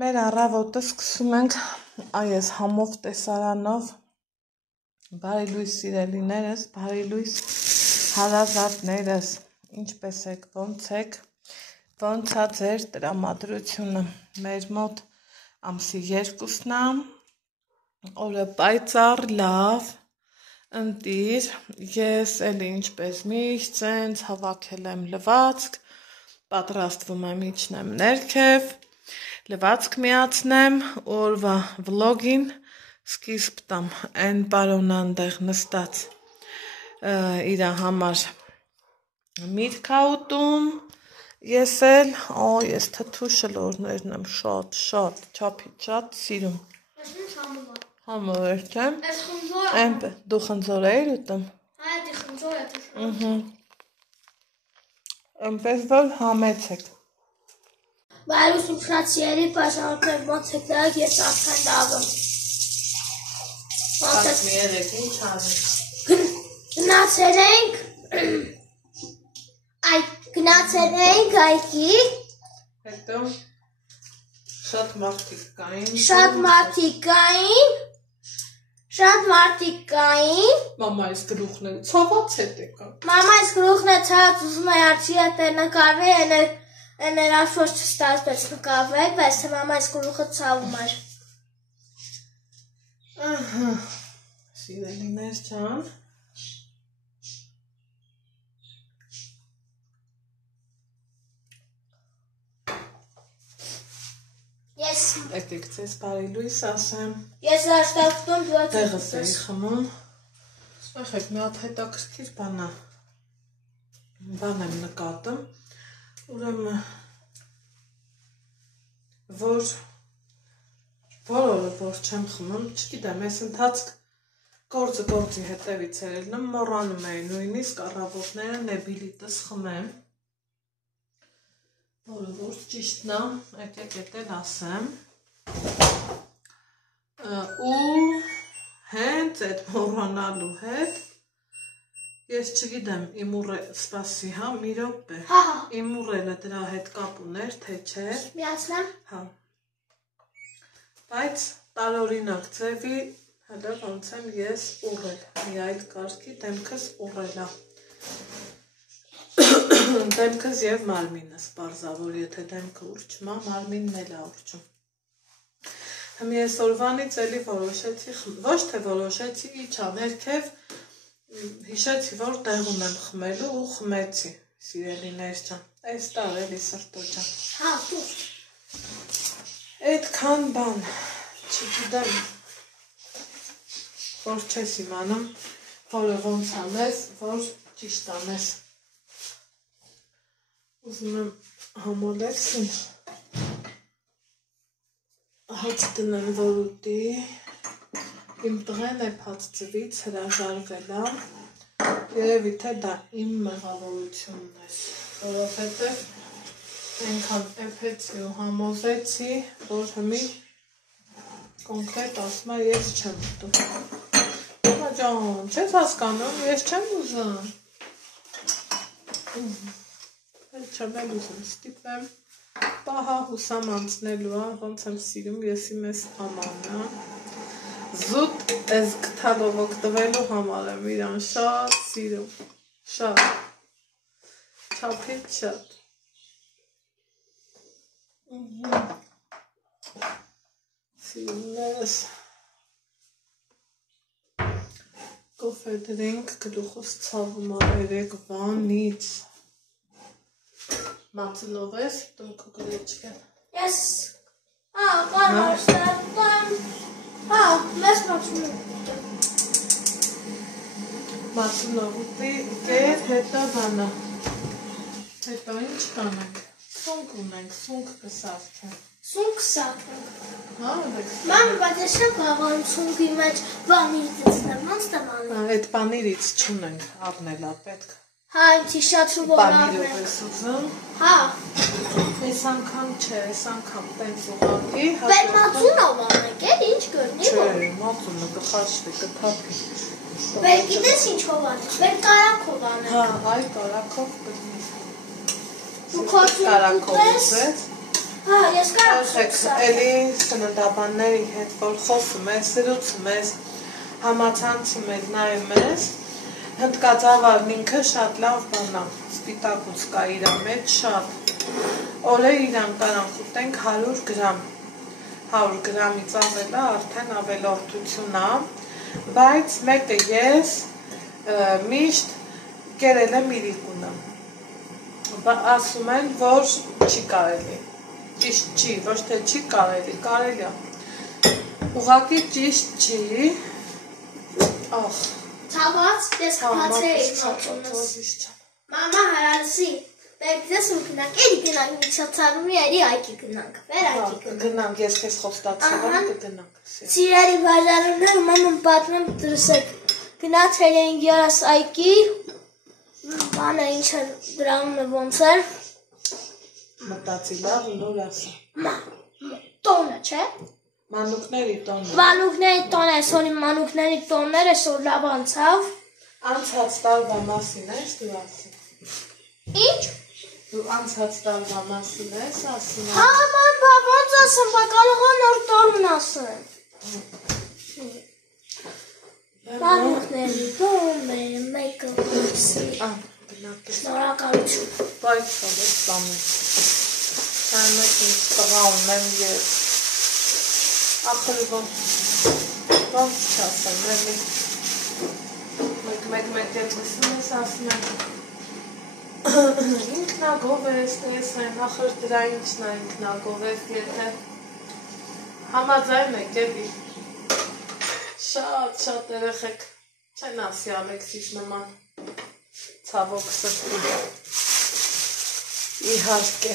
Մեր առավոտը սկսում ենք այս համով տեսարանով, բարի լույս սիրելիներս, բարի լույս հարազատներս, ինչպես եք, ոնց է ձեր տրամադրությունը, մեր մոտ ամսի 2-ն է, օրը պայծառ, լավ, ընտիր, ես էլի ինչպես միշտ ցենց հավաքել եմ լվացք, պատրաստվում եմ իջնեմ ներքև, լվացք միացնեմ, օրվա վլոգին սկիզբ տամ, այն պարոնը այնտեղ նստած իր համար միտք ա ուտում, ես էլ, ես թթու շլորներն եմ շատ սիրում։ Համով էր, չէ՞։ Դու խնձոր էիր ուտում։ Դի խնձոր է։ Այնպես որ համեցեք։ Բայց ուսում շատ սիրելի պաշարներ ոնց եք դարեք, ես արդեն լավը։ Բայց մի երեք, ինչ արեք։ Գնացել ենք այգի։ Հետո շատ մարդիկ կային։ Մամայիս գլուխն է ցաված հետ եկա։ Մամայիս գլուխն է ցաված, ուզում է արջի հետ նկարվի, էներ աշոջ չստացվեց նկարվել, բայց թե մամայիս գլուխը ցավում էր։ Ահա, սիրելիներ ջան։ Ես եկեք ցես բարի լույս ասեմ։ Ես աշտարվում դու տեղս էի խմում։ Ախեք մի հատ հետաքրքիր բան եմ նկատում։ Ուրեմն որ չեմ խմում, չգիտեմ, ես ընթացք գործի հետևից էր ելնում, մոռանում էի նույնիսկ առավոտները նեբիլիտս խմեմ։ Որ ճիշտն է, եկեք էլ ասեմ։ Ու հենց այդ մոռանալու հետ ես չգիտեմ, իմ սպասի, մի րոպե։ Իմ ուռելը դրա հետ կապ ուներ, թե չէ։ Միացնեմ։ Հա։ Բայց տարօրինակ ձևի, հələ ոնց եմ ես ուռել։ Մի այլ կարգի դեմքս ուռել է։ Դեմքս եւ մարմինս, պարզավոր, եթե դեմքը ուրճում է, մարմինն էլ է ուրճում։ Հմ ես օրվանից էլի որոշեցի, ոչ թե որոշեցի, իջա ներքև, հիշեցի, որ տեղ ունեմ խմելու ու խմեցի, սիրելիներ ջան, այս տար էլի սրտո ջան։ Հա, դուր։ Այդքան բան, չգիտեմ, որ չես իմանում, որը ոնց անես, որ ճիշտ անես։ Ուզում եմ համոլեքսին հաց տնեմ, որ ուտի, իմ տղեն է փած ձվից հրաժարվել է, երևի թե դա իմ մեղավորությունն է, որովհետև այնքան էփեցի ու համոզեցի, որ հմի կոնկրետ ասում է ես չեմ ուտում։ Մամա ջան, չես հասկանում, ես չեմ ուզում։ Չեմ էլ ուզում ստիպեմ, պահա հուսամ անցնելու է, ոնց եմ սիրում եսի մեզ ամանը, զուտ ես գթալով օգտվելու համար եմ իրան շատ սիրում, շատ, չափից շատ, սիրումներս, կոֆե դրինք, գլուխս ցավում է երեկվանից, Մածնով ես, տում քո գրեչկեն։ Ես, մեզ մածնով։ Մածնով ուտի, կեր, հետո բանա։ Հետո ինչ կանենք, սունկ ունենք, սունկ կսավքեն։ Սունկ սավքենք։ Հա, դեք։ Մամի, բայց ես չեմ կաղանում սունկի մեջ բանիրից եցնեմ, ոնց տեմ անում։ Այդ բանիրից չունենք, առնելա պետք։ Հա, ինձ հիշացրու որ Բանիրով ես ուզում։ Հա։ Այս անգամ չէ, այս անգամ տենց ուղղակի։ Բայց մածունով անենք էլ, ինչ կրնի որ։ Չէ, մածունը կխաչվի, կթափի։ Բայց գիտես ինչով անենք, բայց կարակով անենք։ Հա, այ կարակով կրնի։ Ու քո սունկ ուտես։ Հա, ես կարող էլի սննդաբանների հետ որ խոսում ես, սրուցում ես, համացանցում ես, նայում ես, հնդկածավարն ինքը շատ լավ բան է, սպիտակուց կա իր մեջ շատ, օրը իրան կարանք ուտենք 100 գրամ, 100 գրամից ավել է, արդեն ավելորդություն է, բայց մեկը ես միշտ կերել եմ իրիկունը, ասում են, որ չի կարելի, ճիշտ չի, ոչ թե չի կարելի, կարելի է, ուղղակի ճիշտ չի, ախ, Ցավաց, ես խփացրի մոծունս, մամա հարալսի, Պերդես ու գնանք, էլի գնանք, միջոցառումի էլի այգի գնանք, վեր այգի գնանք, ես քեզ խոստացել եմ, կգնանք։ Սիրելի բաժանումներ, մաման պատմեմ դրսեք, գնացել էինք երաս այգի, բանը ինչ է դրանում է ոնց էր։ Մտածի լավ նոր ասա։ Տոնը, չէ։ Մանուկների տոնը։ Մանուկների տոնը, այսօր իմ մանուկների տոններ այսօր լավ անցավ։ Անցած տարվա մասին ես դու ասում։ Ինչ։ Դու անցած տարվա մասին ես ասում։ Հա, ման բա ոնց ասեմ, բա կարող է նոր տոնն ասեմ։ Մանուկների տոնը, մեկը ոնցի։ Գնանք։ Շնորհակալություն։ Բայց ես տանում։ Այնպես ինչ տղա ունեմ ես։ Ախր ոնց չասեմ, մեկ էլ լսում ես ասում եմ ինքնագով ես տեսեն, ախր դրա ինչն է ինքնագով ես, եթե համաձայն եք էլի շատ երեխեք չեն ասի Ալեքսիս նման ցավոք սրտի իհարկե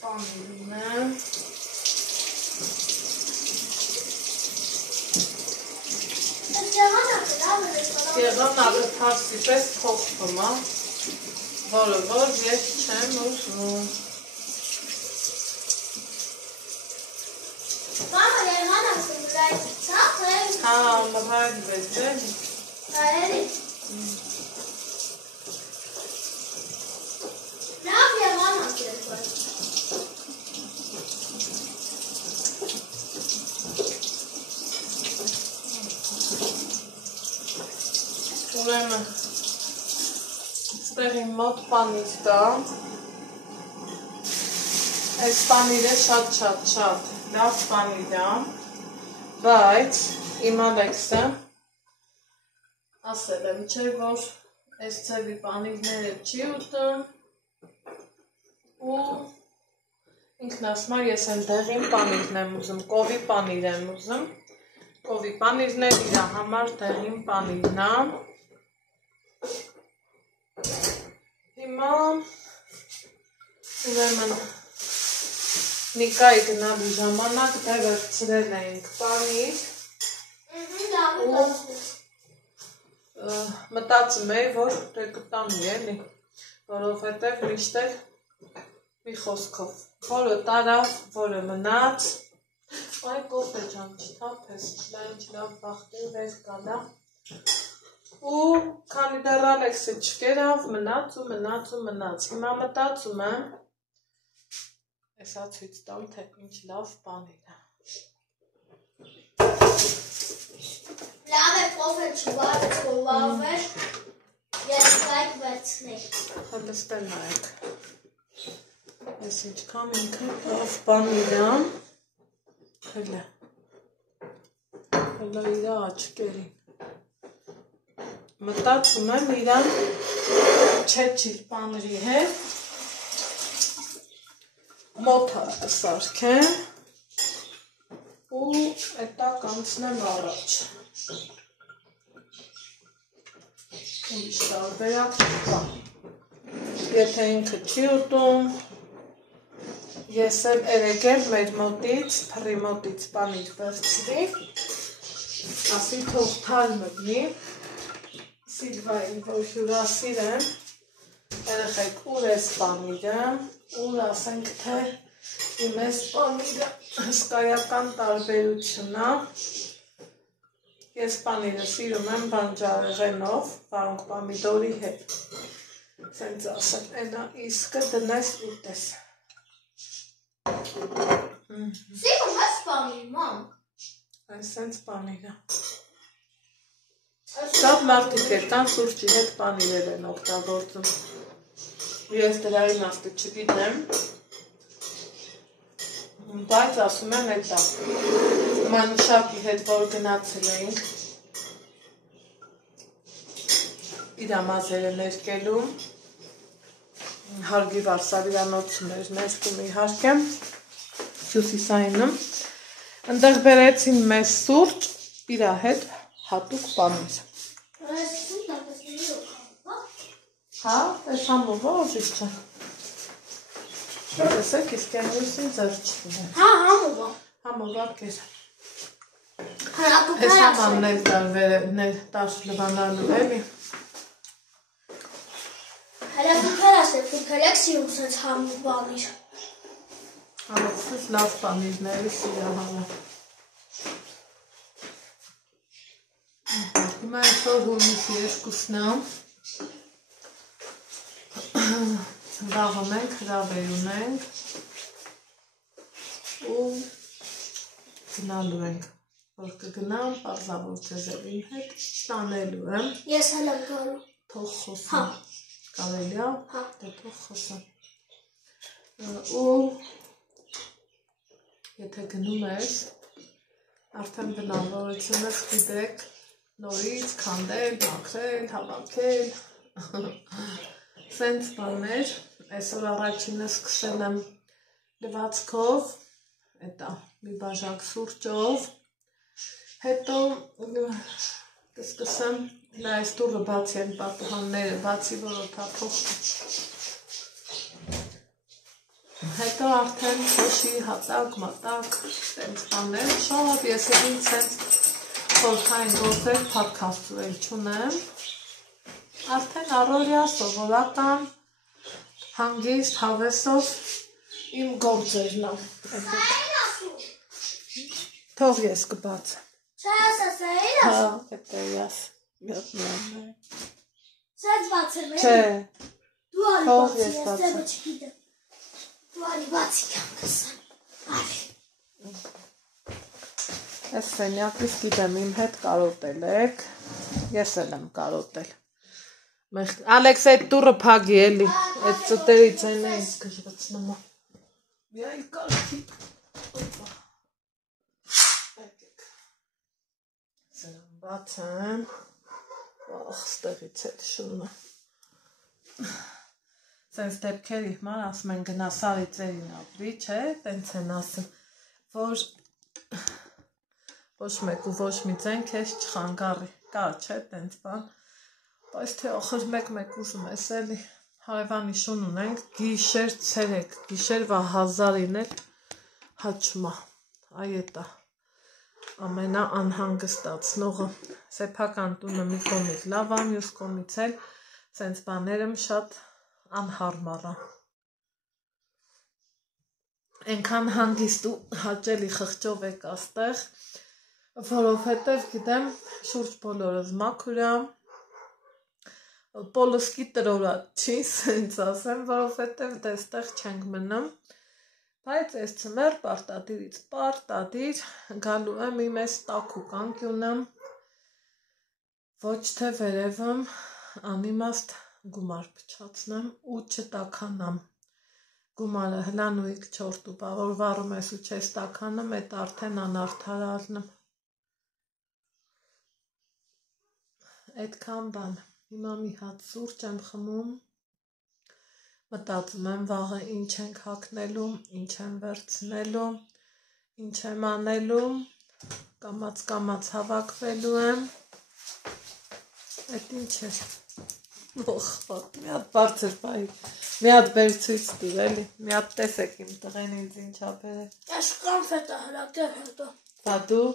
Պանիրին է Եղանակը թարսի պես փոխվում է, որը որ ես չեմ ուզում Մամա, եղանակը դրայք ցավ է։ Հա, նվայրվեց է։ Այելի։ Լավ եղանակ է դրայք։ Ուրեմն, ստեղ իմ մոտ պանիր կա, այս պանիրը շատ լավ պանիր է, բայց իմ Ալեքսը ասել եմ, չէ, որ այս ձևի պանիրները չի ուտում ու ինքն ասում է, ես են դեղին պանիրն եմ ուզում, կովի պանիր եմ ուզում, կովի պանիրն է իր համար դեղին պանիրն է Հիմա ուրեմն Նիկայի գնալու ժամանակ դե վերցրել էինք պանիր ու մտածում էի, որ դե կտանի էլի, որովհետև միշտ էլ մի խոսքով, որը տարավ, որը մնաց, այ կոֆե ջան չթափես, դա ինչ լավ բախտին վեր կալա ու քանի դեռ Ալեքսը չկերավ, մնաց, հիմա մտածում եմ, Էսա ցույց տամ, թե ինչ լավ պանիր է։ Լավ է կոֆե չվարեց, որ լավ էր, ես լայք վերցնեի։ Հլստել նայեք։ Ես ինչքան ինքը լավ պանիր է, հլը իր աչկերին։ Մտածում եմ իրան չեչիլ պանրի հետ, մոթը սարքեմ ու էտա կանցնեմ առաջ։ Ուրիշ տարբերակ չկա։ Եթե ինքը չի ուտում, ես էլ երեկ մեր մոտից, փռի մոտից պանիր վերցրի, ասի թող թալ մտնի, Սիլվային, որ հյուրասիր եմ, երեխեք ուր ես պանիրը, ուր ասենք թե իմ ես պանիրը հսկայական տարբերություն է, ես պանիրը սիրում եմ բանջարեղենով, վարունգ պամիդորի հետ, Սենց ասել, ենա իսկը դնես ուտես։ Սիգում ես պանիր, մամ։ Այս սենց պանիրը։ Շատ մարդիկ է կան սուրճի հետ պանիրել են օգտագործում։ Ես դրա իմաստը չգիտեմ, բայց ասում եմ էտա։ Մանուշակի հետ որ գնացել էինք, իրա մազերը ներկելու, հարգի վարսավիրանոցում էր ներկում իհարկե, Հյուսիսայինում, ընդեղ բերեցին մեզ սուրճ, իրա հետ հատուկ պանիր։ Հա, այս համով ոզիշ չէ։ Տեսեք, իսկ այնուսին ձեր չպուր է։ Հա, համով։ Համով ակեր։ Հրապուկ Այս համան տաշ լվանալու էլի։ Հրապուկ ասել, պուկերեք սիրում սենց համով բանիր։ Անոքսս լավ պանիրների սիրահանը։ Հիմա այսօր հունիսի 2-ն է։ Վաղը մենք հրավեր ունենք ու գնալու ենք, որ կգնամ պարզավոր ձեզերին հետ տանելու եմ։ Ես հել եմ գալու։ Թող խոսեմ։ Կարելի է, դե թող խոսեմ։ Ու եթե գնում ես, արդեն բնավորությունս գիտեք, նորից քանդել, մաքրել, հավաքել։ Սենց բաներ, այսօր առաջինը սկսել եմ լվացքով, էտա մի բաժակ սուրճով, հետո կսկսեմ այս դուրը բացի են պատուհանները, բացի որոթափող, հետո արդեն խոշի, հատակ, մատակ, սենց բաներ, շողով ես էլ ինձ սենց խորթային գործեր փառքաստուել չունեմ, արդեն առօրյա սովորական հանգիստ հավեսով իմ գործերն եմ։ Թող ես կբացեմ։ Չէ, ասաս էիր Հա, ասում։ էտե ես միատնան է։ Սենց բացեմ էի։ Չէ, Դու արի Թող բացի, ես ես բացեմ։ տևը չգիտեմ։ Դու արի բացի կյանքսան։ Արի։ ես սենյակից գիտեմ իմ հետ կարոտել եք, ես էլ եմ կարոտել։ Ալեքս այդ տուրը փագի էլի, այդ ծտերից այն է ինձ գժվացնում է։ Միայն կարքի, սրան բացեմ, ստեղից էլ շունը։ Սենց դեպքերի հմար ասում են գնա սարի ծերին ապրի, չէ, տենց են ասում, որ ոչ մեկ ու ոչ մի ծեն քեզ չխանգարի, կա չէ, տենց բան, բայց թե ոխր մեկ ուզում ես էլի, հարևանի շուն ունենք, գիշեր ցերեկ, գիշերվա 1000-ին էլ հաչումա, այ էտա, ամենա անհանգստացնողը, սեփական տունը մի կողմից լավ է, մյուս կողմից էլ սենց բաներըմ շատ անհարմար է։ Այնքան հանգիստ ու հաճելի խղճով եք աստեղ, որովհետև գիտեմ շուրջ բոլորս մաքուր է, պոլոսկի տրորած չի, սենց ասեմ, որովհետև դեստեղ չենք մնում, բայց այս ծմեր պարտադիրից պարտադիր գալու եմ իմ այս տաքուկ անկյունը, ոչ թե վերևում անիմաստ գումար փչացնեմ ու չտաքանամ։ Գումարը հլանույք չորտու բա, որ վառում ես ու չես տաքանում, էդ արդեն անարդար առնում։ Այդքան բան, հիմա մի հատ սուրճ եմ խմում, մտածում եմ վաղը ինչ ենք հագնելու, ինչ եմ վերցնելու, ինչ եմ անելու, կամաց հավաքվելու եմ, այդ ինչ էր, ոխվատ, մի հատ բարձր պայի, մի հատ բեր ցույց տուր էլի, մի հատ տեսեք իմ տղեն ինձ ինչ ա բերել։ Ես կոնֆետ հրակել հետո։ Բա դու։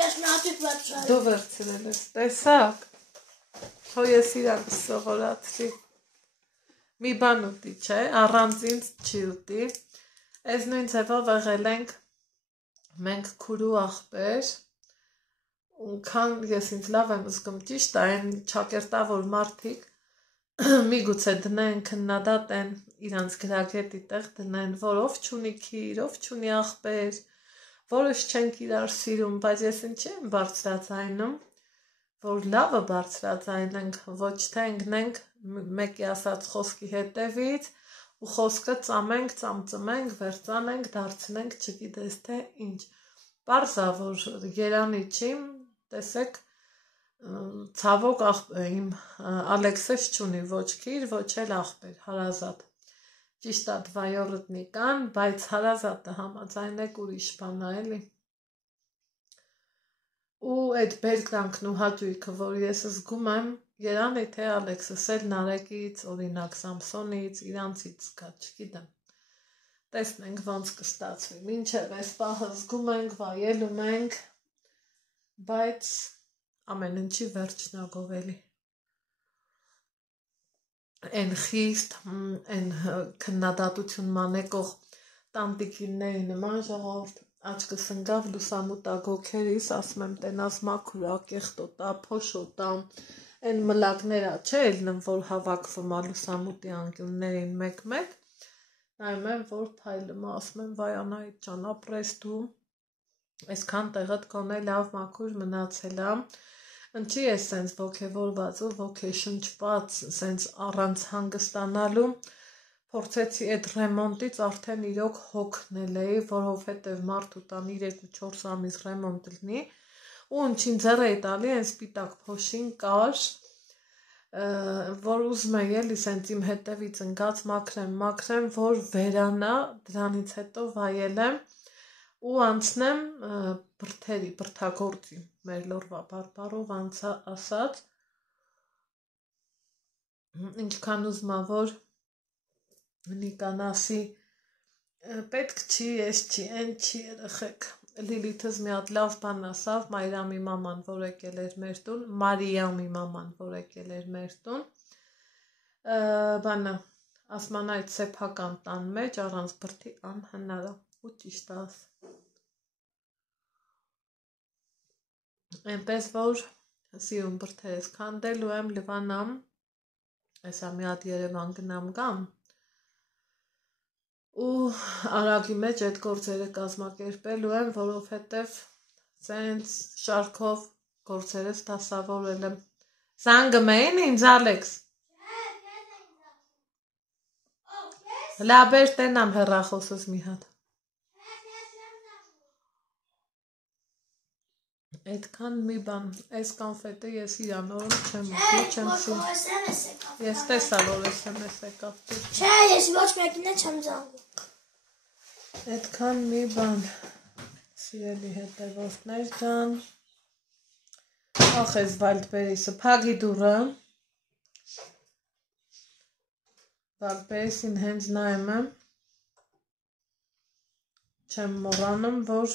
Ես մի հատիկ վերցրել։ Դու վերցրել ես, տեսակ։ Հո ես իրան սովորացրի։ Մի բան ուտի, չէ, առանց ինձ չի ուտի։ Այս նույն ձևով եղել ենք մենք քուրու աղբեր, քան ես ինձ լավ եմ զգում ճիշտ, այն չակերտավոր մարդիկ միգուցե դնեն, քննադատեն, իրանց գրագետի տեղ դնեն, որ ով չունի քիր, ով չունի աղբեր, որոշ չենք իրար սիրում, բայց ես ինչի եմ բարձրաձայնում, որ լավը բարձրաձայնենք, ոչ թե ընկնենք մեկի ասած խոսքի հետևից ու խոսքը ծամենք, ծամծմենք, վերծանենք, դարձնենք, չգիտես թե ինչ։ Պարզա, որ երանի չի, տեսեք, ցավոք իմ Ալեքսես չունի ոչ քիր, ոչ էլ աղբեր, հարազատ։ Ճիշտ է դվայորտնի կան, բայց հարազատը համաձայնեք ուրիշ բան է, էլի։ Ու այդ բերկրանքն ու հաճույքը, որ ես զգում եմ, երանի թե Ալեքսես էլ Նարեկից, օրինակ Սամսոնից, իրանցից կա, չգիտեմ։ Տեսնենք ոնց կստացվի։ Մինչև այս պահը զգում ենք, վայելում ենք, բայց ամեն ինչի վերջն ա գովելի։ Այն խիստ, այն քննադատություն մանեկող տանտիկինների նման ժողովուրդ աչքս ընկավ լուսամուտա գոքերիս, ասում եմ տենաս մաքուր ա, կեղտոտ ա, փոշոտ ա, այն մլակներ ա, չէ ելնում, որ հավաքվում ա լուսամուտի անկյուններին մեկ-մեկ, նայում եմ, որ փայլում ա, ասում եմ վայ Անահիտ ջան, ապրես դու, այսքան տեղդ կոնե լավ մաքուր մնացել ա, Ինչի ես սենց ոգևորված ու ոգեշնչված սենց առանց հանգստանալու փորձեցի այդ ռեմոնտից արդեն իրոք հոգնել էի, որովհետև մարդու տան 3-4 ամիս ռեմոնտ լինի ու ինչին ձեռ էի տալի այն սպիտակ փոշին կար, որ ուզում էի էլի սենց իմ հետևից ընկած մաքրեմ, որ վերանա, դրանից հետո վայելեմ ու անցնեմ բրդագործի, մեր լորվա բարբարով ասած, ինչքան ուզում ա, որ Նիկան ասի, պետք չի, ես չի, են չի երեխեք, Լիլիթս մի հատ լավ բան ասավ, Մարիամի մաման, որ եկել էր մեր տուն, բանը, ասման այդ սեփական տան մեջ, առանց բրդի անհնար ա, ու ճիշտ աս։ Այնպես որ սիրում բրդերես քանդելու եմ լվանամ, այսա մի հատ Երևան գնամ գամ ու արագի մեջ այդ գործերը կազմակերպելու եմ, որովհետև սենց շարքով գործերս դասավորել եմ։ Զանգում էին ինձ Ալեքս։ Լաբեր տենամ հեռախոսս մի հատ։ Այդքան մի բան, այս կանֆետը ես իրանորում չեմ ուտի, չեմ սիրում։ Ես տեսա, որ SMS եկավ։ Չէ, ես ոչ մեկին չեմ զանգում։ Այդքան մի բան, սիրելի հետևորդներ ջան։ Ախ, ես Վալդբերիսը, փագի դուռը։ Վալդբերիսին հենց նայում եմ։ Չեմ մոռանում, որ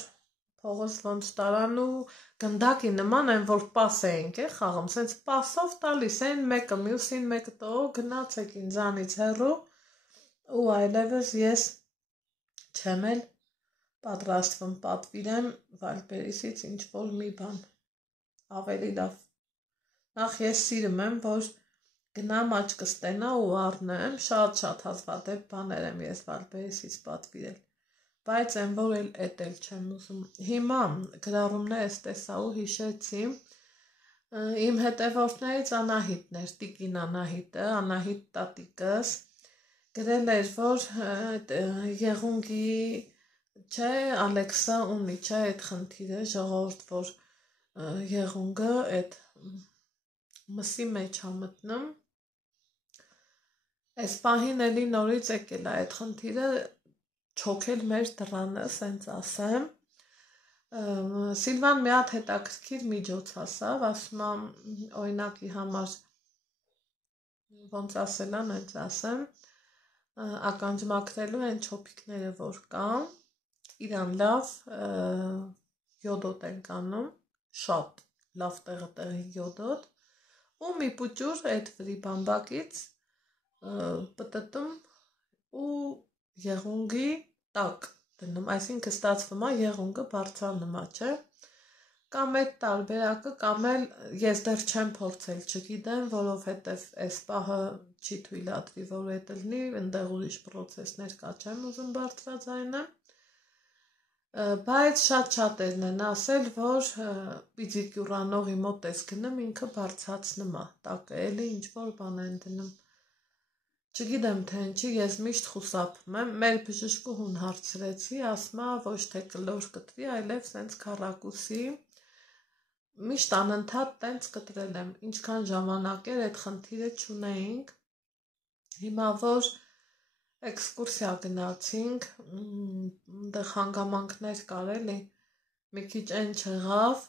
փողոց ոնց տարան ու գնդակի նման են, որ պաս էինք խաղում, սենց պասով տալիս են մեկը մյուսին մեկը տո գնացեք ինձանից հեռու ու այլևս ես չեմ էլ պատրաստվում պատվիրեմ Վալդբերիսից ինչ-որ մի բան, ավելի լավ, նախ ես սիրում եմ, որ գնամ աչկս տենա ու առնեմ, շատ հազվադեպ բաներ եմ ես Վալդբերիսից պատվիրել, բայց են որ էդ էլ չեմ ուզում, հիմա գրառումներս տեսա ու հիշեցի, իմ հետևորդներից Անահիտն էր, տիկին Անահիտը, Անահիտ տատիկս, գրել էր, որ եղունգի, չէ, Ալեքսա ունի, չէ, այդ խնդիրը, ժողովուրդ, որ եղունգը այդ մսի մեջ ա մտնում, այս պահին էլի նորից եկել է այդ խնդիրը, չոքել մեր դռանը, սենց ասեմ, Սիլվան մի հատ հետաքրքիր միջոց ասավ, ասում եմ օրինակի համար, ոնց ասել են, հենց ասեմ, ականջմակրելու են չոփիկները, որ կան, իրան լավ յոդոտ են կանում, շատ լավ տեղի յոդոտ, ու մի պուճուր այդ վրի բամբակից պտտում ու եղունգի տակ դնում, այսինքն ստացվում է եղունգը բարձրանում է, չէ, Կամ այդ տարբերակը, կամ էլ ես դեռ չեմ փորձել, չգիտեմ, որովհետև այս պահը չի թույլատրի, որ այդ լինի, այնտեղ ուրիշ պրոցեսներ կա, չեմ ուզում բարձրաձայնեմ, բայց շատ-շատերն են ասել, որ պիտի կյուրանողի մոտ ես գնում, ինքը բարձրացնում է, տակը էլի ինչ-որ բան են դնում, չգիտեմ թե ինչի, ես միշտ խուսափում եմ, մեր բժշկուհուն հարցրեցի, ասում է ոչ թե կլոր կտրի, այլև սենց քառակուսի, միշտ անընդհատ տենց կտրել եմ, ինչքան ժամանակ էր այդ խնդիրը չունեինք, հիմա որ էքսկուրսիա գնացինք, դեղ հանգամանքներ կար էլի, մի քիչ են չեղավ,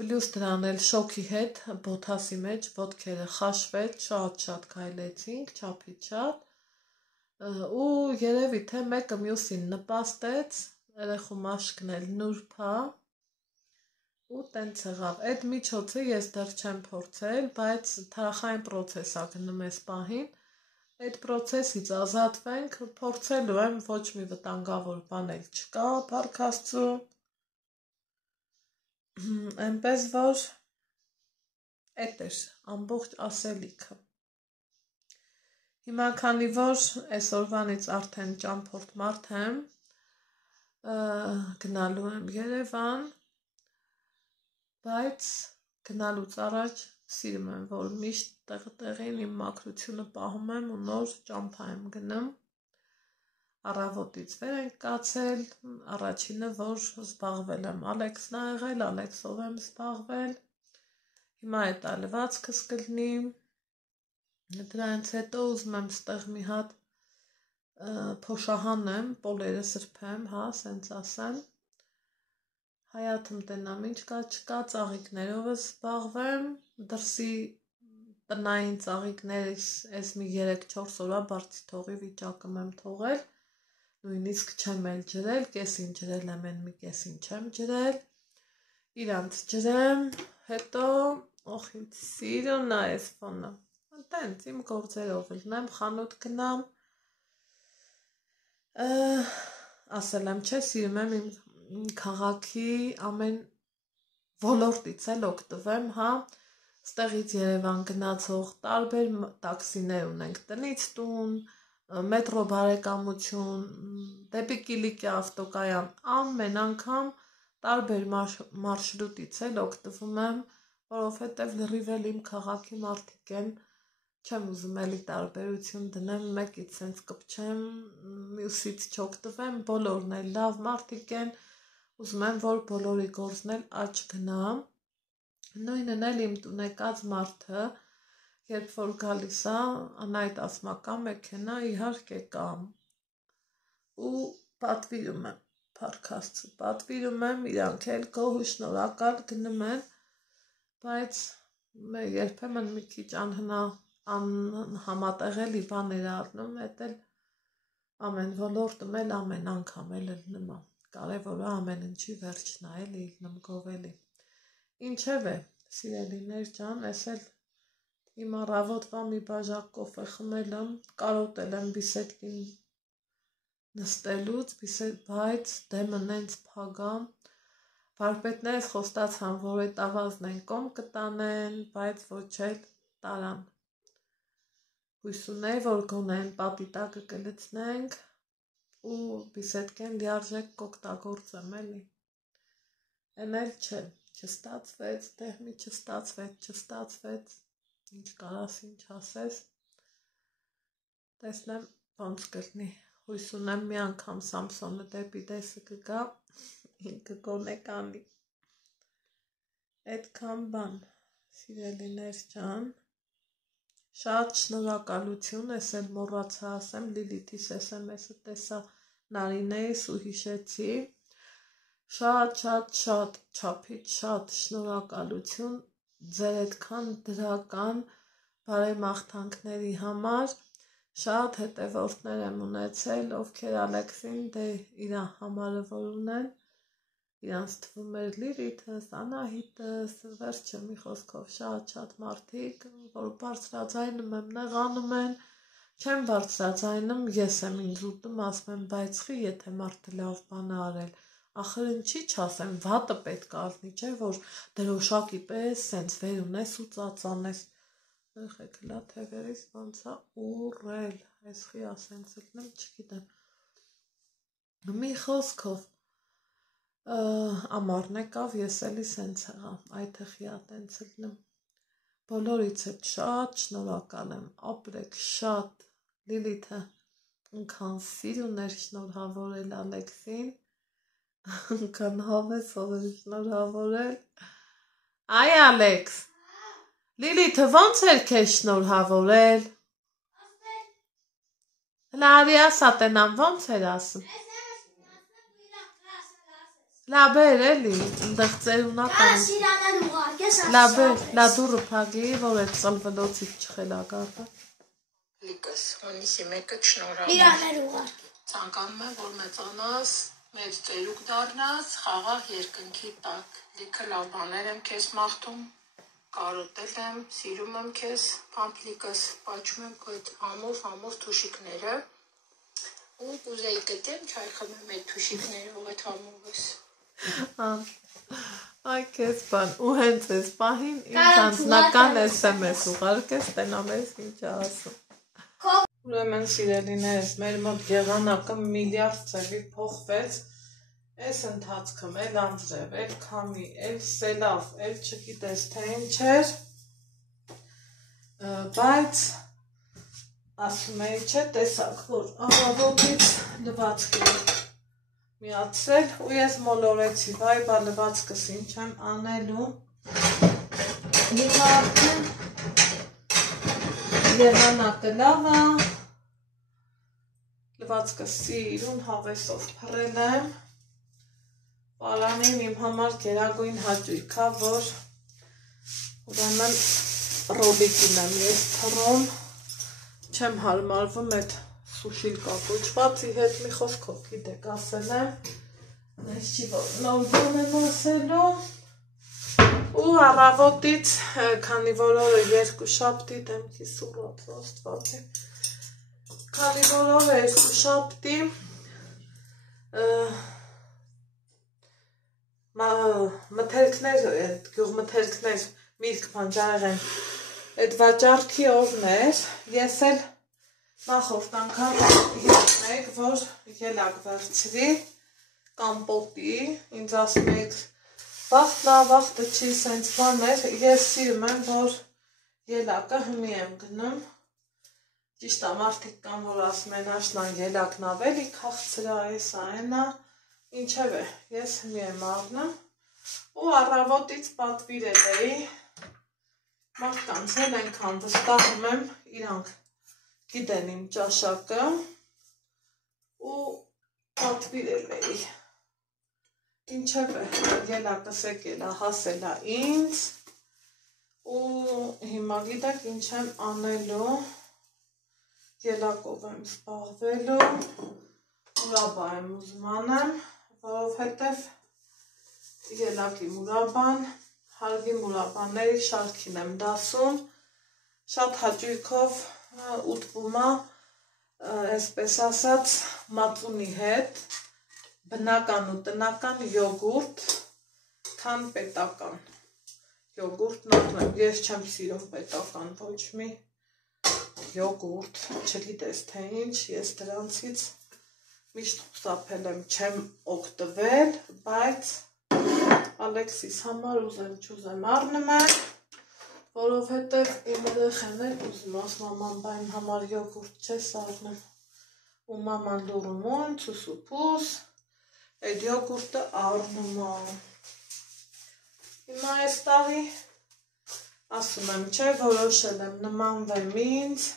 պլյուս դրան էլ շոքի հետ, բոթասի մեջ, ոտքերը խաշվեց, շատ քայլեցինք, չափից շատ, ու երևի թե մեկը մյուսին նպաստեց, երեխու մաշկն էլ նուրբ է, ու տենց եղավ, այդ միջոցը ես դեռ չեմ փորձել, բայց թարախային պրոցես է գնում այս պահին, այդ պրոցեսից ազատվենք, փորձելու եմ, ոչ մի վտանգավոր բան էլ չկա, փառք Աստծո, այնպես որ էդ էր ամբողջ ասելիքը։ Հիմա քանի որ այսօրվանից արդեն ճամփորդ մարդ եմ, գնալու եմ Երևան, բայց գնալուց առաջ սիրում եմ, որ միշտ տեղին իմ մաքրությունը պահում եմ ու նոր ճամփա եմ գնում, առավոտից վեր ենք կացել, առաջինը, որ զբաղվել եմ, Ալեքսն ա եղել, Ալեքսով եմ զբաղվել, հիմա այդ ալվածքս կլինի, դրանից հետո ուզում եմ ստեղ մի հատ փոշահանեմ, պոլերը սրբեմ, հա, սենց ասեմ, հայաթում տենամ ինչ կա չկա, ծաղիկներով զբաղվեմ, դրսի տնային ծաղիկներից այս մի 3-4 օրա բարձի թողի վիճակում եմ թողել, նույնիսկ չեմ էլ ջրել, կեսին ջրել եմ, են մի կեսին չեմ ջրել, իրանց ջրեմ, հետո, օխ ինձ սիրուն ա այս ֆոնը, տենց իմ գործերով լնեմ, խանութ գնամ, ասել եմ, չէ, սիրում եմ իմ քաղաքի ամեն ոլորտից էլ օգտվեմ, հա, ստեղից Երևան գնացող տարբեր տաքսիներ ունենք, տնից տուն, մետրո բարեկամություն, դեպի Կիլիկի ավտոկայան, ամեն անգամ տարբեր մարշրուտից էլ օգտվում եմ, որովհետև լրիվ էլ իմ քաղաքի մարդիկ են, չեմ ուզում էլի տարբերություն դնեմ, մեկից սենց կպչեմ, մյուսից չօգտվեմ, բոլորն էլ լավ մարդիկ են, ուզում եմ, որ բոլորի գործն էլ աճ գնա, նույնն էլ իմ տունեկած մարդը, երբ որ գալիս է, անայդ ասում է կա մեքենա, իհարկե կա, ու պատվիրում եմ, փառք Աստծո, պատվիրում եմ, իրանք էլ գոհ ու շնորհակալ գնում են, բայց երբեմն մի քիչ անհամատեղելի բաներ առնում, էդ էլ ամեն ոլորտում էլ ամեն անգամ էլ լնում է, կարևորը ամեն ինչի վերջն է, էլի լնում գովելի, ինչև է, սիրելիներ ջան, ես էլ իմ առավոտվա մի բաժակ կոֆե խմել եմ, կարոտել եմ բիսեդկին նստելուց, բայց դեմը նենց փագամ, վարպետներս խոստացան, որ այդ ավազն են կոմ կտանեն, բայց ոչ էլ տարան, հույս ունեի, որ գոնե են պատի տակը կլցնենք ու բիսեդկեն լիարժեք կօգտագործեմ էլի, են էլ չէ, չստացվեց, դեղ մի չստացվեց, ինչ կարաս, ինչ ասես, տեսնեմ ոնց կլինի, հույս ունեմ մի անգամ Սամսոնը դեպի դեսը կգա, ինքը գոնե կանի, այդքան բան, սիրելիներ ջան, շատ շնորհակալություն, ես էլ մոռացա ասեմ, Լիլիթիս SMS-ը տեսա Նարինեիս ու հիշեցի, շատ չափից շատ շնորհակալություն ձեր այդքան դրական բարեմաղթանքների համար, շատ հետևորդներ եմ ունեցել, ովքեր Ալեքսին դե իր համարը որ ունեն, իրանց թվում էր Լիլիթս, Անահիտս, վերջը մի խոսքով շատ մարդիկ, որ բարձրաձայնում եմ, նեղանում են, չեմ բարձրաձայնում, ես եմ ինձ ուտում, ասում եմ, բայց խի եթե մարդը լավ բան արել, ախր ինչի չասեմ, վատը պետք է լինի, չէ, որ դրոշակի պես սենց վեր ունես ու ծածանես։ Եղեք լա թևերից ոնց է ուռել, այս խի ասենց ելնեմ, չգիտեմ։ Մի խոսքով ամառն եկավ, ես էլի սենց եղա, այդ խի ատենց ելնեմ։ Բոլորից հետ շատ շնորհակալ եմ, ապրեք շատ, Լիլիթը ընքան սիրուն էր շնորհավորել Ալեքսին, ընքան հավեսով էր շնորհավորել։ Այ Ալեքս, Լիլիթը ոնց էր քեզ շնորհավորել։ Լավի ասա տենամ ոնց էր ասում։ Լաբեր էլի, ընդեղ ծերունական։ Լաբեր, լա դուրը փագի, որ այդ ծլվլոցից չխելագարվա։ Լիկս, հունիսի մեկը շնորհավորել։ Ցանկանում եմ, որ մեծանաս, մեծ ծերուկ դառնաս, խաղաղ երկնքի տակ։ Լիքը լավ բաներ եմ քեզ մաղթում, կարոտել եմ, սիրում եմ քեզ, փամփլիկս, պաչում եմ քո այդ համով թուշիկները։ Ու կուզեի գտեմ, չայ խմեմ այդ թուշիկներով, այդ համովս։ Այ քեզ բան, ու հենց ես պահին ինձ անձնական SMS ուղարկես, տենամ ես ինչ ասում։ Ուրեմն սիրելիներս, մեր մոտ եղանակը միլիարդ ձևի փոխվեց, այս ընթացքում էլ անձրև, էլ քամի, էլ սելավ, էլ չգիտես թե ինչ էր, բայց ասում էի չէ, տեսակ, որ առավոտից լվացքի միացրել ու ես մոլորեցի, վայ բա լվացքս ինչ եմ անելու, հիմա արդեն եղանակը լավ է, լվացքս սիրուն հավեսով փռել եմ, պարանին իմ համար գերագույն հաճույք է, որ ուրեմն ռոբիկին եմ ես թռում, չեմ հարմարվում այդ սուշիլ կապուճվածի հետ մի խոսքով գիտեք ասել եմ, ես չի որ նոր բան եմ ասելու ու առավոտից, քանի որ օրը երկուշաբթի դեմքի սուրաց աստվածի, քանի որ օրը երկուշաբթի մթերքներ, գյուղմթերքներ միրգ բանջարեղ են, այդ վաճառքի օրներ, ես էլ նախորդ անգամ հիշում որ ելակ վերցրի կամպոտի, ինձ ասում եք վաղթը չի սենց բաներ, ես սիրում եմ, որ ելակը հմի եմ գնում, ճիշտ ամարտիկ կան, որ ասում են աշնան ելակն ավելի քաղցրա ես այնա, ինչև է, ես հմի եմ աղնում ու առավոտից պատվիրել էի, մարդկանց էլ ենքան վստահում եմ իրանք գիտեն իմ ճաշակը ու պատվիրել էի, ինչև է, ելակս եկել է, հասել է ինձ ու հիմա գիտեք ինչ եմ անելու, ելակով եմ սպաղվելու, մուրաբա եմ ուզում անեմ, որովհետև ելակի մուրաբան, հարգի մուրաբաների շարքին եմ դասում, շատ հաճույքով ուտվում է, այսպես ասած, մածունի հետ, բնական ու տնական յոգուրտ, քան պետական յոգուրտն աղնեմ, ես չեմ սիրում պետական ոչ մի յոգուրտ, չգիտես թե ինչ, ես դրանցից միշտ խուսափել եմ, չեմ օգտվել, բայց Ալեքսիս համար ուզեմ չուզեմ առնում եմ, որովհետև իմ երեխան էլ ուզում ասում մաման բա իմ համար յոգուրտ չես առնում ու մաման լուրումուն, ցուսուփուս, այդ յոգուրտը առնում եմ։ Հիմա այս տարի ասում եմ, չէ, որոշել եմ նմանվեմ ինձ,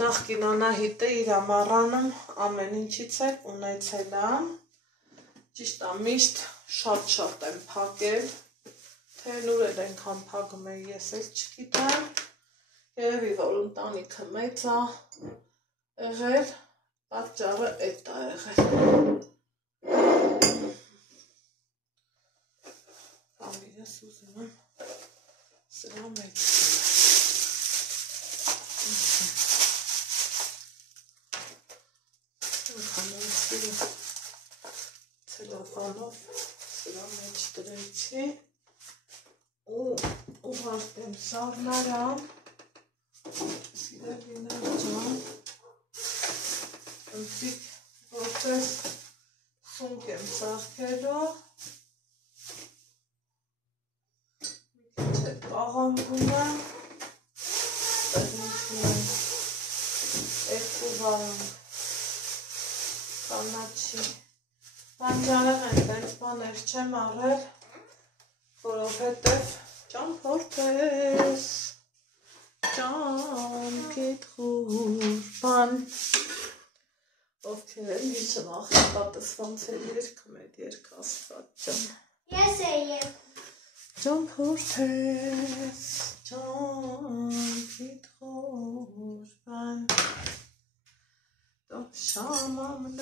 նախկին Անահիտը իր ամառանում ամեն ինչից էլ ունեցել եմ, ճիշտ է միշտ շատ եմ փակել, թե նուրել ենքան փակում էի ես էլ չգիտեմ, երևի որ ընտանիքը մեծ է եղել, պատճառը էդ է եղել։ Ամիրս ուզում եմ սրա մեծ ընքան եմ սիրում խոհանով սրա մեջ դրեցի ու ուղարկեմ սառնարան սիրելիներ ջան ընտրիկ որպես սունկ եմ սարքելով մի քիչ էլ պաղանջում եմ երկու վարանք կանաչի բանջարեղեն այդպես բաներ չեմ առել, որովհետև ճամփորդես, ճամքիդ խուրբան, ովքեր են հիշում աղտատս ոնց էր երգում էդ երգ Աստված ջան։ Ես էի երգում։ Ճամփորդես, ճամքիդ խուրբան, շամամնանջես,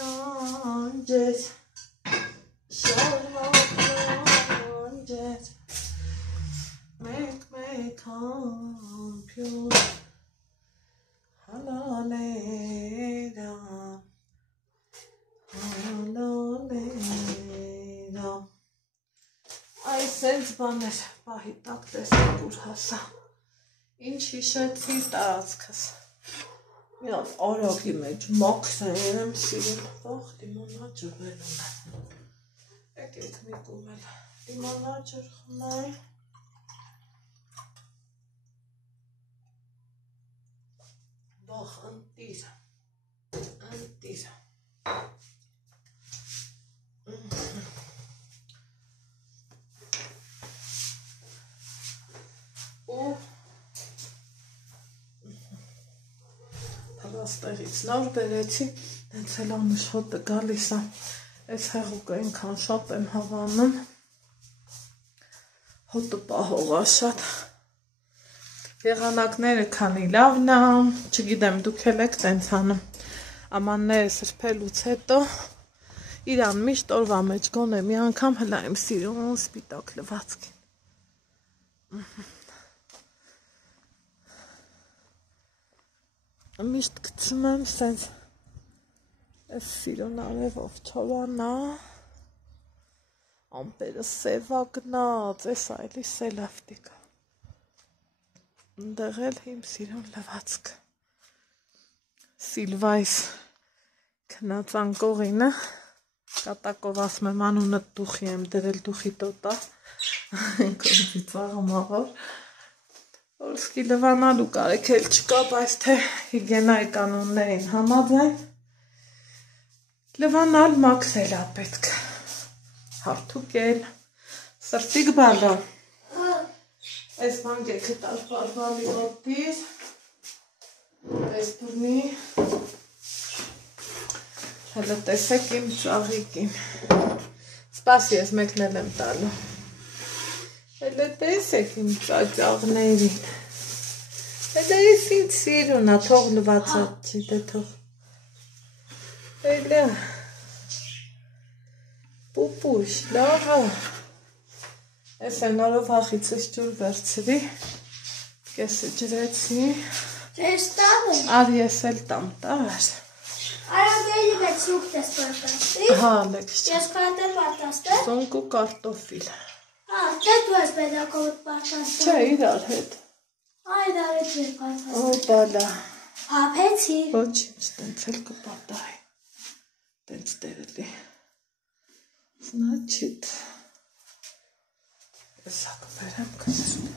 շամամնանջես, մեկ համպյուր, հալալերան, հալալերան, այսենց բաներ, պահի տակ տեսեք ուր հասա, ինչ հիշեցի տարածքս, միավ արագի մեջ մաքսեն եմ սիրում, վաղ լիմանաջր բերում եմ, եկեք մի կում էլ լիմանաջր խմեմ, վաղ ընտիր, ու փլաստեղից նոր բերեցի, դենց էլ անուշ հոտը գալիս է, այս հեղուկը ինքան շատ եմ հավանում, հոտը պահողա շատ, եղանակները քանի լավն է, չգիտեմ դուք էլ եք տենց անում, ամանները սրբելուց հետո, իրան միշտ օրվա մեջ գոնե մի անգամ հլա եմ սիրում սպիտակ լվացքին, միշտ գցում եմ սենց այս սիրուն արևով չորանա, ամպերը սևագնած, այս այլի սելավտիկա, ընդեղ էլ իմ սիրուն լվացքը, Սիլվայս քնած անկողինը, կատակով ասում եմ անունը դուխի եմ դրել դուխի տոտա, կոնցի ծաղմաղոր, որ սկի լվանալու կարեք էլ չկա, բայց թե հիգենայի կանոններին համաձայն, լվանալ մաքսել է պետք, հարթուկել, սրտիկ բալա, այս մանգեքը տար պարվալի ոտիր, այս դուրնի, հելը տեսեք իմ ծաղիկին, սպասի ես մեկն էլ եմ տալու, հելը տեսեք իմ ծաղներին, հելը ես ինձ սիրուն է, թող լվացած չի, դե թող, հելը, պուպուշ, լավը, ես է նորով հախիցս ջուր վերցրի, կեսը ջրեցի, Ես տանը։ Ար ես էլ տամ տար։ Արագելի վեց սունկ ես պատաստի։ Հա, լեքս Ես կատը պատաստը։ Սունկ ու կարտոֆիլ։ Հա, չէ դու ես պետակովդ պատաստը։ Չէ, իրար հետ։ Իրար հետ մեր պատաստը։ Ու բալա։ Հապեցի։ Ոչինչ, տենց էլ կպատահի։ Տենց տերելի։ Значит, սա կբերեմ կսում։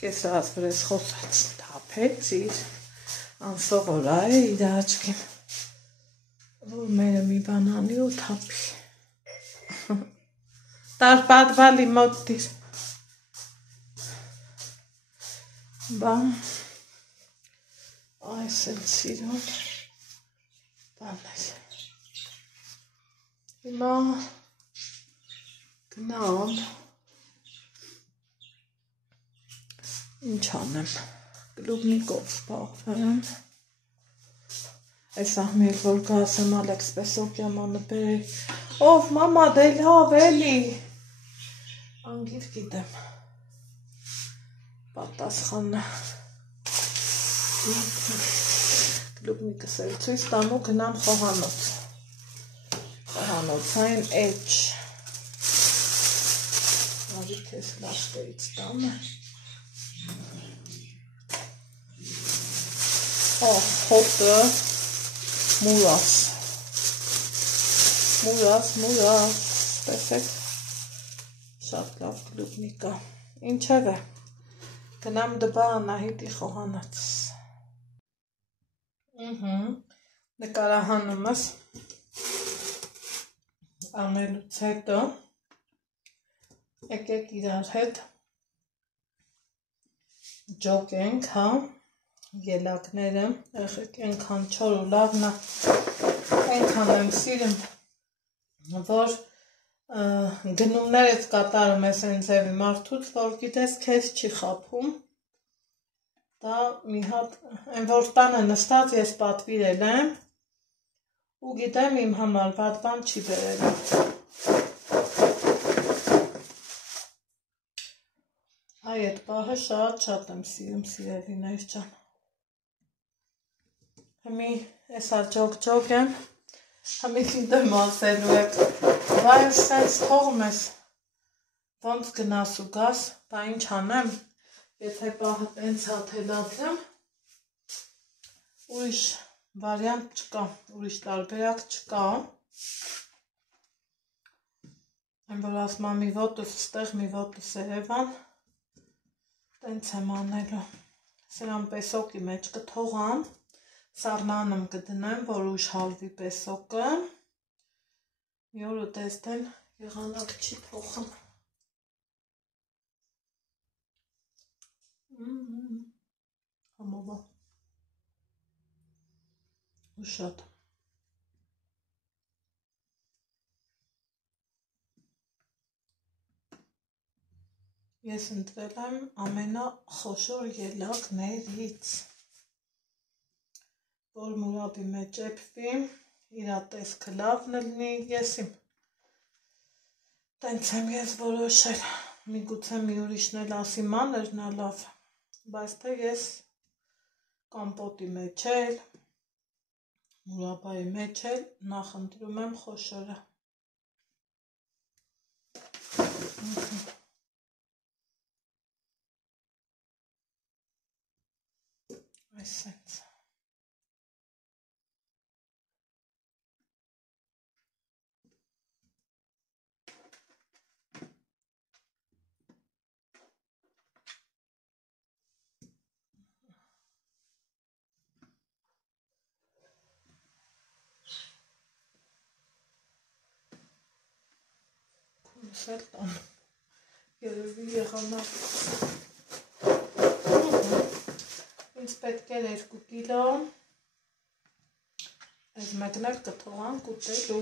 Կեսը ասվր ես խոսած թապեցիր, անսովոր է իր աչքին, որ մերը մի բանանի ու թապի։ Տարպատվալի մոտիր։ Բան, այս էլ սիրուն, բաներ։ Հիմա գնամ, ինչ անեմ, գլուբնիկով սպաղվեմ, այս ահմիել որ կասեմ Ալեքս Պեսոկյամանը բերել, ով մամա դե լավ էլի, անգիր գիտեմ, պատասխանը, գլուբնիկս էլ ցույց տամ ու գնամ խոհանոց, խոհանոցային էջ, արի քեզ լաշտերից տամ։ Հոտը մուրաս, տեսեք, շատ լավ կլուբնի կա, ինչև է, գնամ դբա Անահիտի խոհանաց, նկարահանումս անելուց հետո, եկեք իրար հետ ջոկենք, հա, ելակները, եղեք ենքան չոր ու լավնա, ենքան եմ սիրում, որ գնումներդ կատարում ես են ձևի մարդուց, որ գիտես քեզ չի խապում, դա մի հատ, են որ տանը նստած ես պատվիրել եմ, ու գիտեմ իմ համար վատ բան չի բերել։ Այ այդ պահը շատ եմ սիրում սիրելիներ ջան։ Հիմի էսա ջոկ եմ, հիմի դեմ ասելու եք, վայ սենց թողում ես, ոնց գնաս ու գաս, բա ինչ անեմ, եթե պահը տենց հաթելացեմ, ուրիշ վարիանտ չկա, ուրիշ տարբերակ չկա, են որ ասմա մի ոտս ստեղ, մի ոտս Երևան, տենց եմ անելու, սրան պեսոկի մեջ կթողամ, սառնանում կդնեմ, որ ուշ հալվի պեսոկը, մի օր ու տեստեն եղանակ չի փոխում։ Համովա։ Ու շատ։ Ես ընտրել եմ ամենախոշոր ելակներից, որ մուրաբի մեջ էպվի, իրա տեսքը լավն լինի, եսիմ տենց եմ ես որոշել, միգուցե մի ուրիշն էլ ասի մանրն ա լավ, բայց թե ես կամպոտի մեջ էլ, մուրաբայի մեջ էլ նախընտրում եմ խոշորը։ Այսենց։ Սել տան, երևի եղանակ, ինձ պետք էր 2 կիլո, այս մեկն էլ կթողանք ուտելու,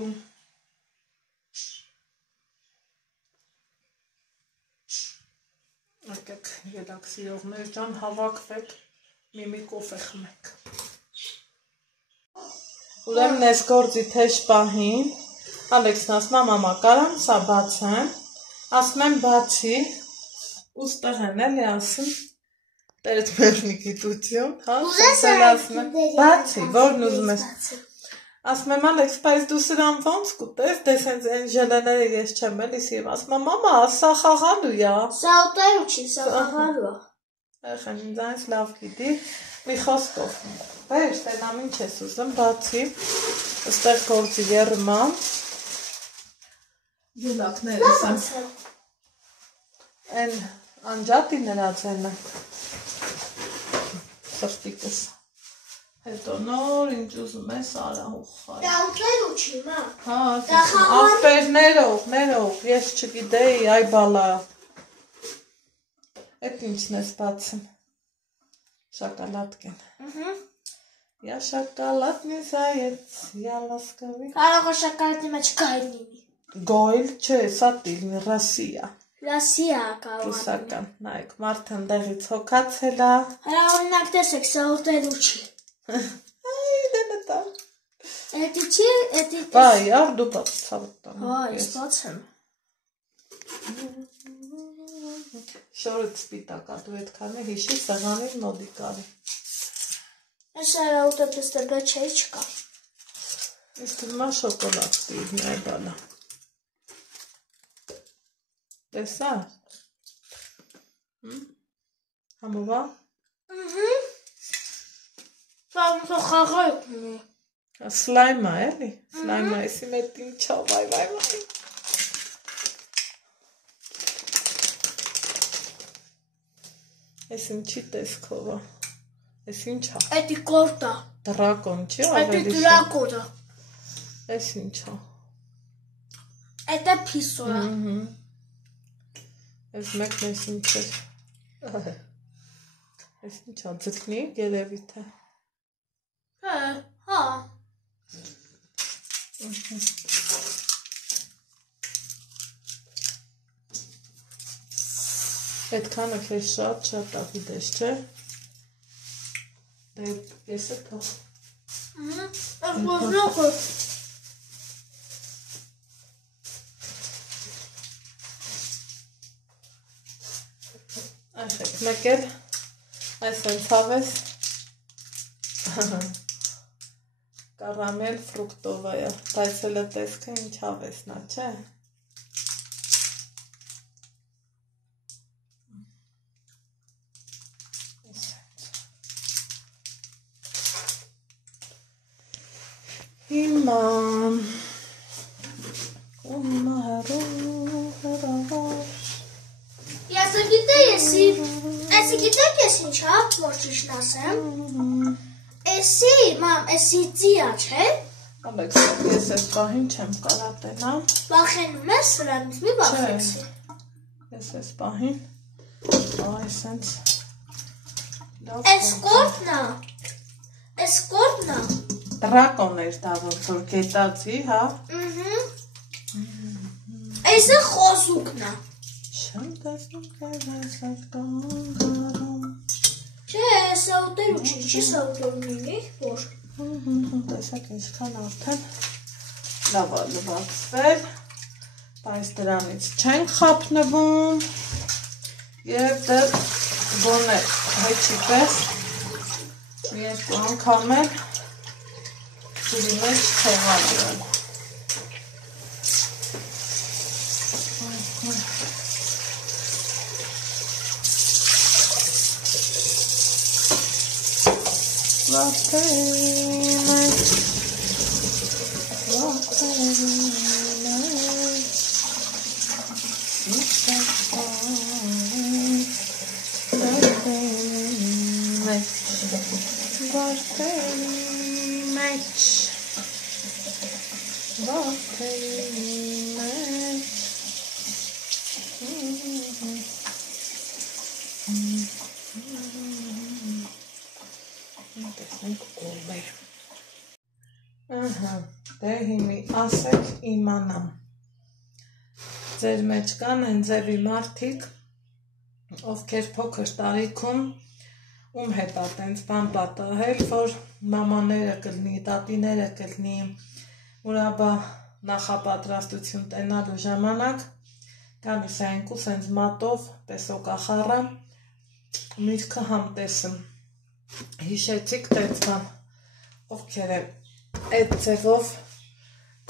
եկեք ելակ սիրողներ ջան, հավաքվեք, մի կոֆե խմեք, ուրեմն ես գործի թեժ պահին, Ալեքսն ասում է մամա կարամ սա բացեմ, ասում եմ բացի, ու ստեղ են էլի ասում, տերդ մեր մի գիտություն, հա, ասում եմ, բացի, որն ուզում ես, ասում եմ Ալեքս, բայց դու սրան ոնց կուտես, դես հենց են ժելեները ես չեմ էլի սիրում, ասում եմ մամա, սա խաղալու յա, սա ուտելու չի, սա խաղալու ա, Եղեն ինձ այնց լավ գիտի, մի խոսքով, բեր, տենամ ինչ ես ուզում, բացի, ստեղ գործի երման, Ելակները սան, են անջատի նրացեն է, սրտիկս, հետո նոր ինչ ուզում ես արահու խայ։ Դա ուտելու չի, մա։ Հա, աղբերներով, ես չգիտեի, այ բալա, էտ ինչն ես բացում, շակալատկեն։ Я шоколадный заяц, я ласковый. Կարող է շокոլադի մեջ գայլ լինի։ Գոյլ չէ, սա տիլնի, Ռասիա։ Ռասիա կարող է։ Ռուսական, նայք, մարդը ընդեղից հոգացել է։ Հրա օրինակ տեսեք, սա ուտելու չի։ Այ, դենտա։ Էդի չի, էդի։ Բայ, ար դու բաց ցավտամ։ Այ, ես բացեմ։ Շորդ սպիտակա, դու այդքանը հիշի սեղանին նոդի կարի։ Այս արա ուտեպստը բեչեի չկա։ Ես թվում է շոկոլադ տիլնի, այ բալա։ Տեսա, Համովա։ Սա խաղայք ունի։ Սլայմա էլի։ Սլայմա էսի մետ ինչա, վայ։ Էս ինչի տեսքով է։ Էս ինչա։ Էդի կորտա։ Դրակոն չի ավելի։ Էդի դրակոն է։ Էս ինչա։ Էդը փիսորա։ Էս մեկն էս ինչ է։ Էս ինչա, ձկնի երևի թե։ Հա։ Այդքանը քեզ շատ աղիդես, չէ։ Դե ես է թող։ Այս բոզնոքը։ Այշեք, մեկ էլ այս են ցավես կարամել ֆրուկտովայա, բայց էլ տեսքը ինչ հավեսնա, չէ։ Հիմա Էսի գիտեք ես ինչա, որ ճիշտ ասեմ։ Էսի, մամ, էսի ծիա, չէ։ Ալեքս, ես այս պահին չեմ կարա տենամ։ Վախենում ես սրանից, մի վախեցի։ Ես այս պահին, այս ենք։ Էս կորդնա, էս կորդնա։ Դրակոն էր դա ոնց որ գետացի, հա։ Էսը խոզուկնա։ Չեմ տեսնում կայվեսած կամանգարում։ Չէ, սա ուտելու չի սա ուտելնինի, որ։ Տեսակ ինչքան արդեն լավ է լվացվել, բայց դրանից չենք խապնվում և դեռ բոն է հեչի պես երկու անգամ էլ ջրի մեջ թողալու Դե հիմի ասեք իմանամ ձեր մեջ կան են ձևի մարդիկ ովքեր փոքր տարիքում ում հետ է տենց բան պատահել, որ մամաները կլնի, տատիները կլնի, ուրաբա նախապատրաստություն տենալու ժամանակ գալիս է այնքու սենց մատով տեսոկախառը միրգը համտեսում հիշեցիք տենց բան ովքեր է այդ ձևով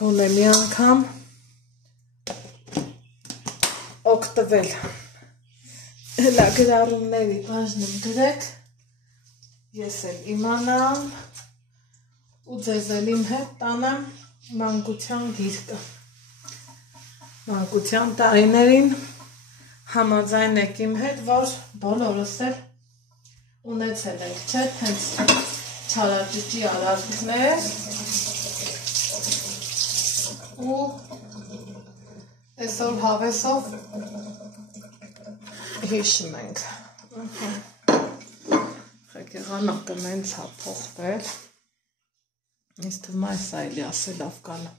գոնե մի անգամ օգտվել հլա գրառումների բաժնում գրեք ես էլ իմանամ ու ձեզ էլ իմ հետ տանեմ մանկության գիրկը մանկության տարիներին համաձայն եք իմ հետ որ բոլորս էլ ունեցել ենք չէ հենց չարաճճի արածքներ ու այսօր հավեսով հիշում ենք եղանակը նենց հա փոխվել ինձ թվում է սա էլի ասելով կանը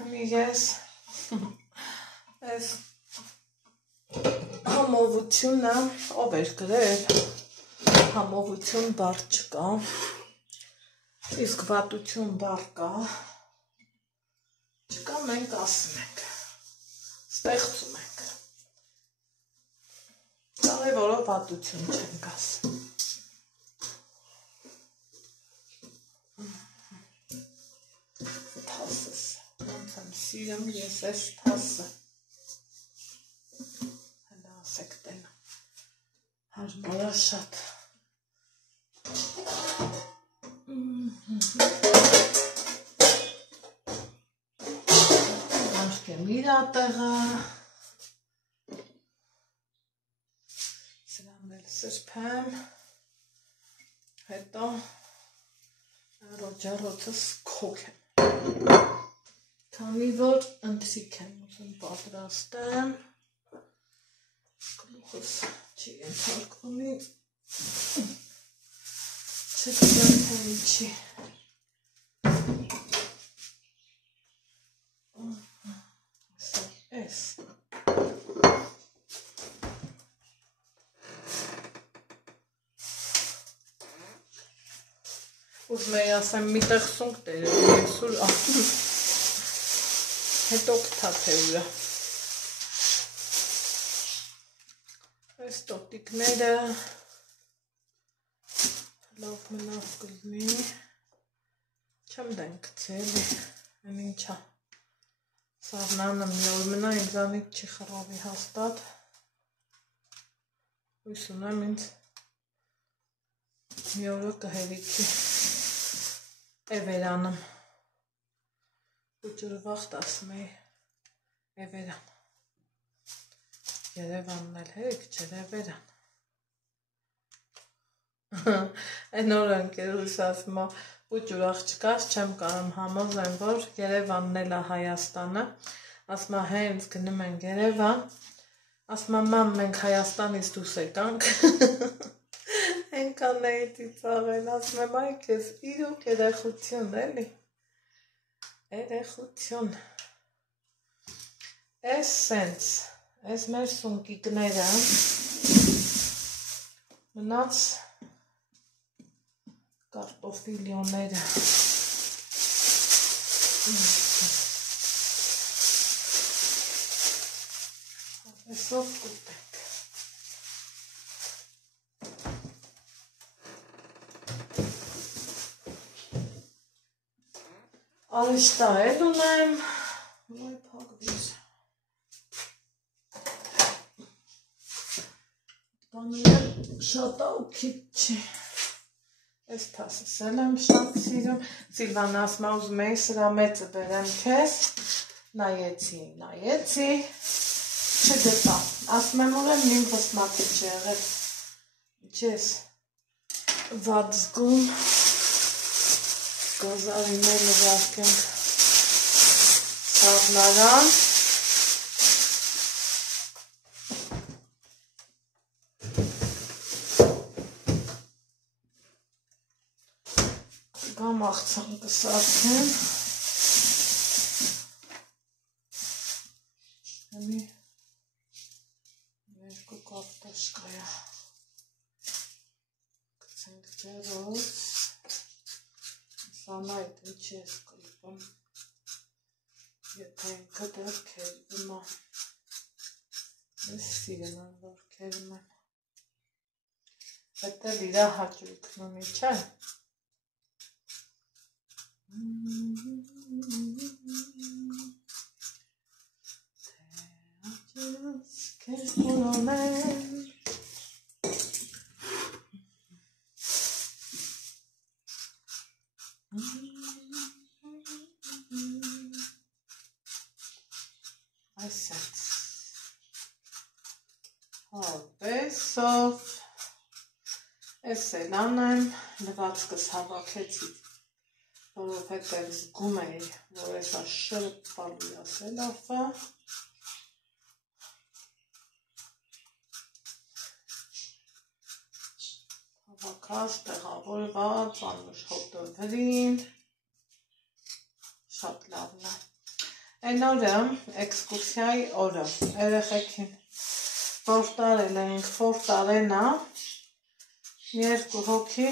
հիմի ես այս համովությունը ով էր գրել համովություն բառ չկա իսկ վատություն բառ կա չկա մենք ասում ենք ստեղծում ենք կարևորը վատություն չենք ասում թասս ոնց եմ սիրում ես այս թասը շատ։ Անշկեմ իր ատեղը։ Սրան էլ սրբեմ։ Հետո ռոջարոցս քոք եմ։ Քանի որ ընթրիք եմ ուզում պատրաստեմ, գլուխս չի ենթարկվում ինձ, չգիտեմ թե ինչի։ Էս։ Ուզում էի ասեմ մի տեղ սունկ տերել ես ուր հետո կթա թե ուրա։ Այս տոտիկները լավ մնավ կլինի, չեմ դեն կցելի, են ինչա, սաղնանը մի օր մնա ինձանից չի խրավի հաստատ, հույս ունեմ ինձ մի օրը կհերիքի էվերանım, ուջուրը վաղտ ասում էի էվերան, Երևանն էլ հերիք չեր էվերան, Այն օր ընկերուս ասում է ուջուր աղջկաս չեմ կարում համոզեմ, որ Երևանն էլ է Հայաստանը, ասում է հենց գնում ենք Երևան, ասում է մամ մենք Հայաստանից դուրս եկանք, Ենքան էիդի ծաղեն, ասում եմ այ կեզ իրուք երեխություն էլի, երեխություն, ես սենց, ես մեր սունկիկները, մնաց կարտոֆիլյոները, այսով կուտենք, Արիշտա էլ ունեմ, ոյ պագվիր, բաները շատ աղքիտ չի, ես թասսել եմ շատ սիրում, Սիլվան ասում ուզում էի սրա մեծը բերեմ քեզ, նայեցի, չգտա, ասում եմ ուրեմն իմ վստնակի չեղել, չես վատ զգում, Գազարիները վարկենք սաղնարան, գամ աղցան կսարքեմ, հեմի երկու կարտոշկայա, կցենք ջերոց, Սանայդ ինչի ես կլպում, եթե ինքը դեր կերվում է, ես սիրում եմ, որ կերվում եմ, հետ էլ իրա հաճույքն ունի, չէ? Թե աճրած կեզ բոլոնեն, Այսենց, հապեսով, ես էլ անեմ, լվացքս հավաքեցի, որով հետև զգում էի, որ ես շրպալու ասելավը, հավաքած, տեղավորված, անուշ հոտը վրին, շատ լավն է։ Այն օրը, էքսկուրսիայի օրը, երեխեքին, որ տարել էինք Ֆորտ Արենա, երկու հոգի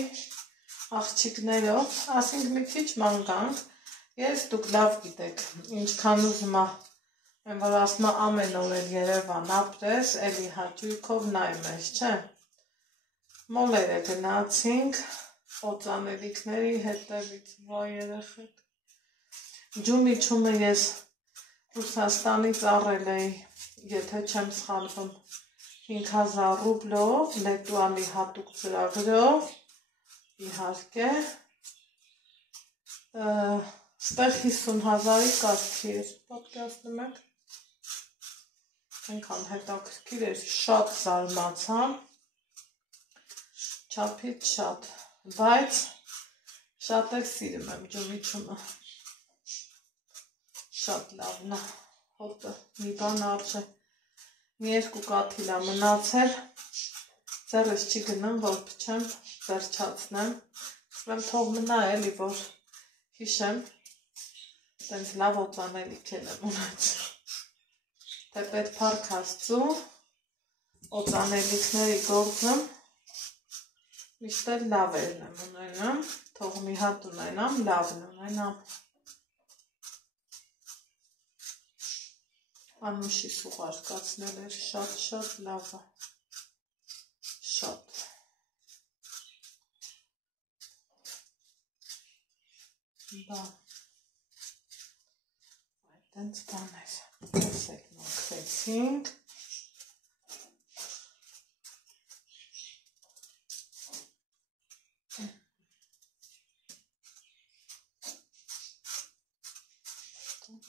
աղջիկներով, ասինք մի քիչ մանկանք, ես դուք լավ գիտեք, ինչքան ուզում է, որ ասում է ամեն օր էլ Երևան ապրես, էլի հաճույքով նայում ես, չէ։ Մոլերը գնացինք, օծանելիքների հետևից, վայ երեխեք։ Ջումի ես Ռուսաստանից առել էի, եթե չեմ սխալվում, 5000 ռուբլով, լետուալի հատուկ ծրագրով, իհարկե, ստեղ 50,000-ի կարգի էր, պատկերացնում եք, այնքան հետաքրքիր էր, շատ զարմացան, չափից շատ, բայց շատ էլ սիրում եմ ջմիջումը, շատ լավն է, հոտը մի բան արժե, մի երկու կաթիլ է մնացել, ձեռս չի գնում, որ փչեմ, վերջացնեմ, ասում թող մնա էլի, որ հիշեմ, տենց լավ օծանելիք եմ ունեցել, թե պետ փառք Աստծու, օծանելիքների գործը միշտ էլ լավերն եմ ունենում, թող մի հատ ունենամ, լավն ունենամ, Անուշի սուղարկացնել էր, շատ լավ է, շատ, բա, այդենց բաներ, ասեք մաքրեցինք,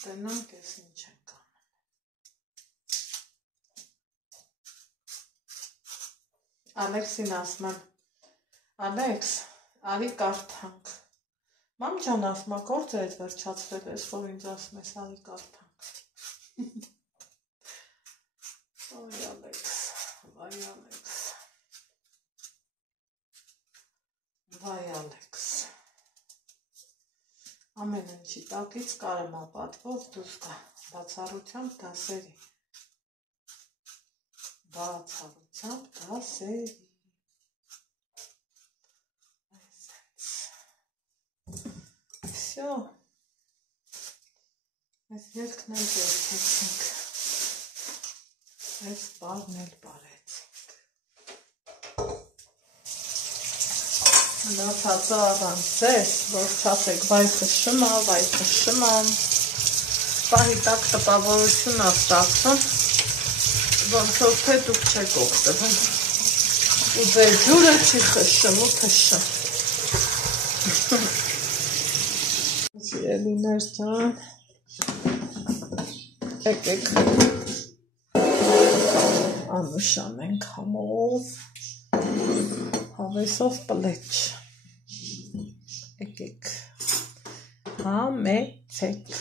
տնանք ես ինչ ենք անում, Ալեքսին ասում եմ, Ալեքս, արի կարդանք, մամ ջան ասում է, գործը այդ վերջացրել ես, որ ինձ ասում ես, արի կարդանք, այ Ալեքս, վայ Ալեքս, ամեն ինչի տակից կարմապատվով դուրս գա, բացառությամբ դասերի, այսենց, վսյո, այս երկն էլ երկեցինք, այս բարն էլ բարեցինք, մնացածը առանց ձեզ, որ չասեք վայ խշմա, պահի տակ տպավորություն է ստացվում, ոնց որ թե դուք չեք օգտվում, ու ձեր ջուրը չի խշմ ու թշմ, սիրելիներ ջան, եկեք Անուշան ենք համով, հավեսով պլեչ, եկեք, համեցեք,